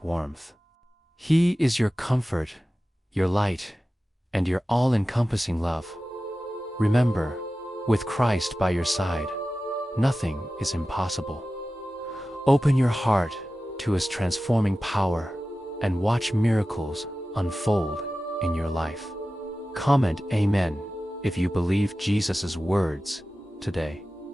with warmth. He is your comfort, your light, and your all-encompassing love. Remember, with Christ by your side, nothing is impossible. Open your heart to His transforming power and watch miracles unfold in your life. Comment Amen if you believe Jesus' words today.